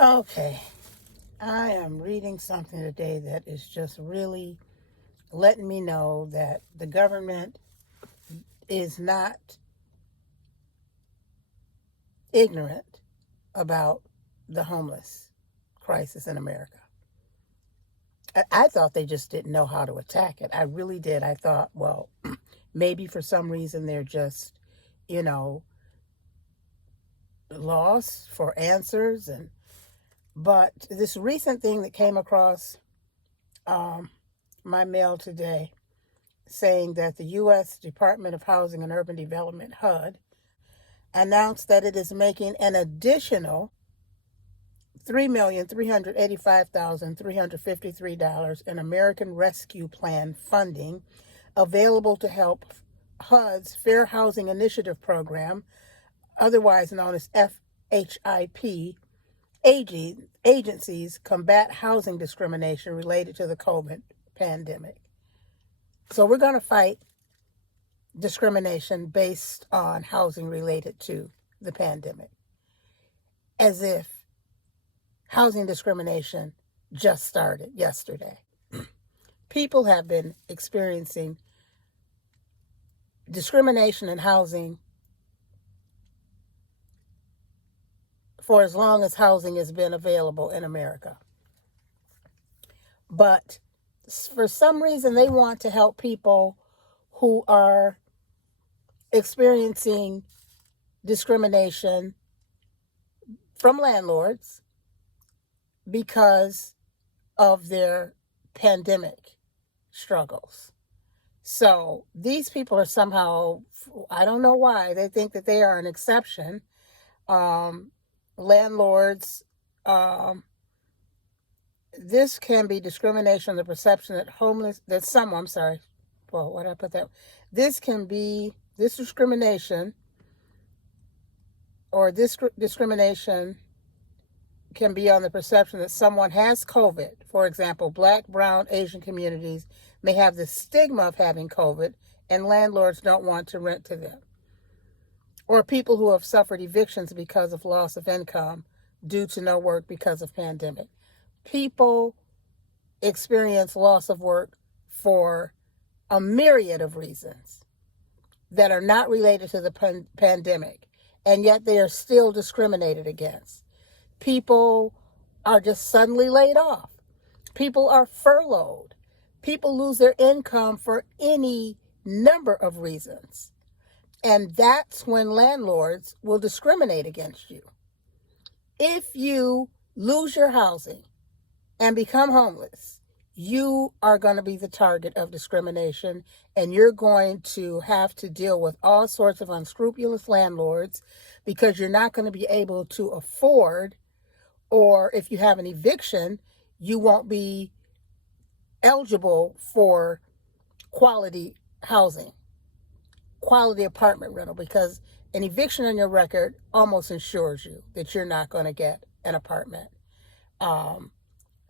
Okay, I am reading something today that is just really letting me know that the government is not ignorant about the homeless crisis in America. I thought they just didn't know how to attack it. I really did. I thought, well, maybe for some reason they're just, you know, lost for answers. But this recent thing that came across my mail today, saying that the U.S. Department of Housing and Urban Development, HUD, announced that it is making an additional $3,385,353 in American Rescue Plan funding available to help HUD's Fair Housing Initiative program, otherwise known as FHIP, agencies combat housing discrimination related to the COVID pandemic. So we're going to fight discrimination based on housing related to the pandemic, as if housing discrimination just started yesterday. People have been experiencing discrimination in housing for as long as housing has been available in America. But for some reason, they want to help people who are experiencing discrimination from landlords because of their pandemic struggles. So these people are somehow, I don't know why, they think that they are an exception. Landlords, this can be discrimination on the perception that this discrimination can be on the perception that someone has COVID. For example, Black, Brown, Asian communities may have the stigma of having COVID and landlords don't want to rent to them. Or people who have suffered evictions because of loss of income due to no work because of pandemic. People experience loss of work for a myriad of reasons that are not related to the pandemic, and yet they are still discriminated against. People are just suddenly laid off. People are furloughed. People lose their income for any number of reasons. And that's when landlords will discriminate against you. If you lose your housing and become homeless, you are going to be the target of discrimination, and you're going to have to deal with all sorts of unscrupulous landlords because you're not going to be able to afford, or if you have an eviction, you won't be eligible for quality housing, quality apartment rental, because an eviction on your record almost ensures you that you're not going to get an apartment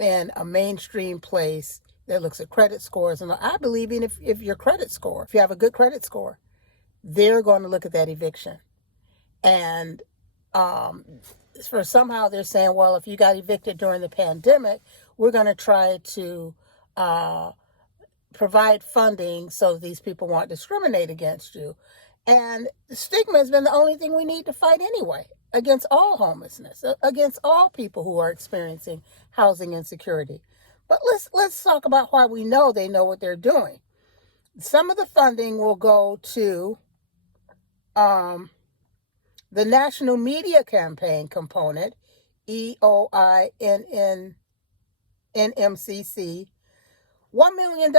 in a mainstream place that looks at credit scores. And I believe in if you have a good credit score, they're going to look at that eviction. And for somehow they're saying, well, if you got evicted during the pandemic, we're going to try to provide funding so these people won't discriminate against you. And stigma has been the only thing we need to fight anyway, against all homelessness, against all people who are experiencing housing insecurity. But let's talk about why we know they know what they're doing. Some of the funding will go to the National Media Campaign component, EOINNMCC, $1 million.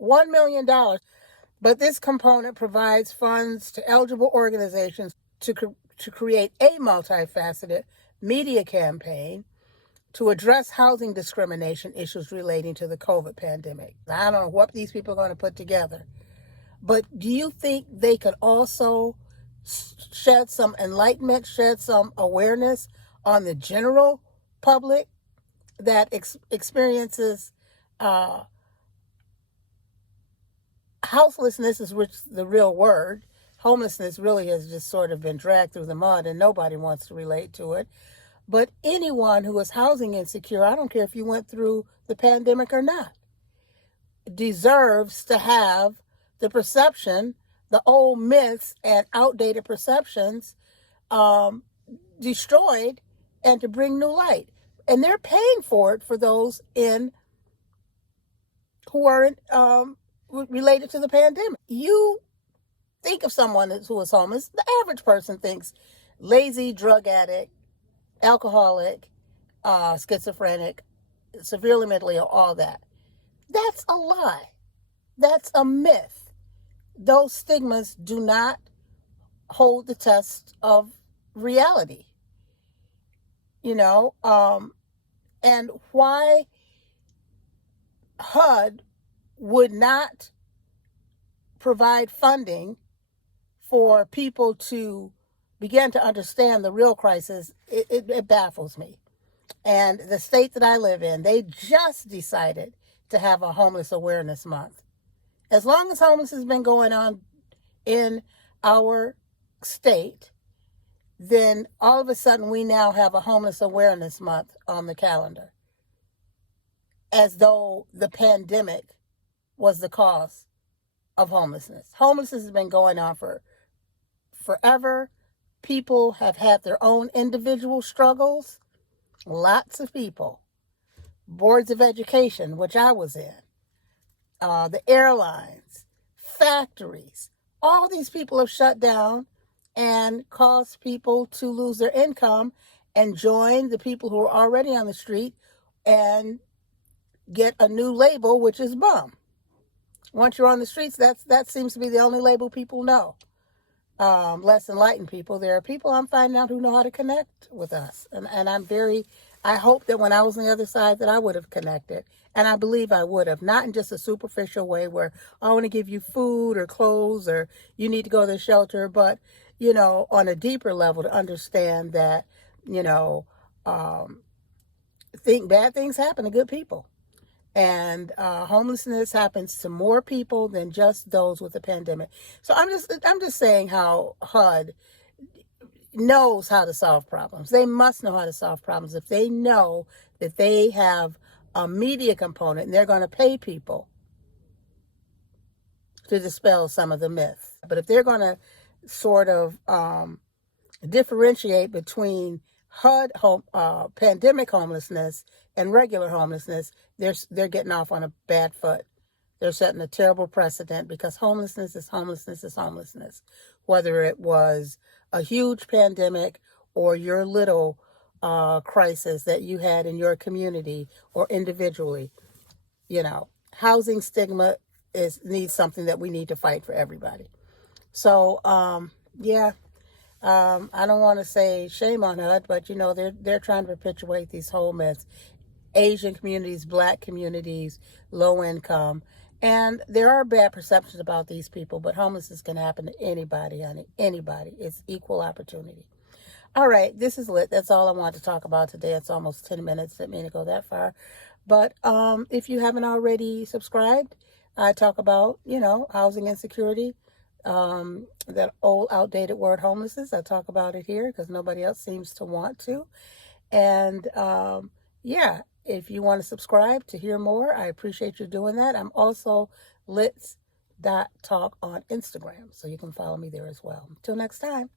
$1 million. But this component provides funds to eligible organizations to create a multifaceted media campaign to address housing discrimination issues relating to the COVID pandemic. I don't know what these people are going to put together, but do you think they could also shed some enlightenment, shed some awareness on the general public that experiences houselessness, is which the real word. homelessness really has just sort of been dragged through the mud and nobody wants to relate to it. But anyone who is housing insecure, I don't care if you went through the pandemic or not, deserves to have the perception, the old myths and outdated perceptions destroyed and to bring new light. And they're paying for it for those who are related to the pandemic. You think of someone who is homeless, the average person thinks lazy, drug addict, alcoholic, schizophrenic, severely mentally ill, all that. That's a lie. That's a myth. Those stigmas do not hold the test of reality. And why HUD would not provide funding for people to begin to understand the real crisis, it baffles me. And the state that I live in, they just decided to have a homeless awareness month. As long as homelessness has been going on in our state, then all of a sudden we now have a homeless awareness month on the calendar, as though the pandemic was the cause of homelessness. Homelessness has been going on for forever. People have had their own individual struggles. Lots of people. Boards of education, which I was in, the airlines, factories, all these people have shut down and caused people to lose their income and join the people who are already on the street and get a new label, which is bum. Once you're on the streets, that seems to be the only label people know. Less enlightened people. There are people I'm finding out who know how to connect with us. And I hope that when I was on the other side that I would have connected. And I believe I would have, not in just a superficial way where I want to give you food or clothes or you need to go to the shelter, but, on a deeper level to understand that, bad things happen to good people. And homelessness happens to more people than just those with the pandemic. So I'm just saying how HUD knows how to solve problems. They must know how to solve problems if they know that they have a media component and they're going to pay people to dispel some of the myths. But if they're going to sort of differentiate between HUD pandemic homelessness and regular homelessness, they're getting off on a bad foot. They're setting a terrible precedent because homelessness is homelessness is homelessness. Whether it was a huge pandemic or your little crisis that you had in your community or individually, housing stigma needs something that we need to fight for everybody. So, I don't want to say shame on HUD, but they're trying to perpetuate these whole myths. Asian communities, Black communities, low income, and there are bad perceptions about these people, but homelessness can happen to anybody, honey. Anybody. It's equal opportunity. All right, this is lit. That's all I wanted to talk about today. It's almost 10 minutes. Didn't mean to go that far. But if you haven't already subscribed, I talk about, housing insecurity, that old outdated word homelessness. I talk about it here because nobody else seems to want to. And if you want to subscribe to hear more, I appreciate you doing that. I'm also lits.talk on Instagram, so you can follow me there as well. Until next time.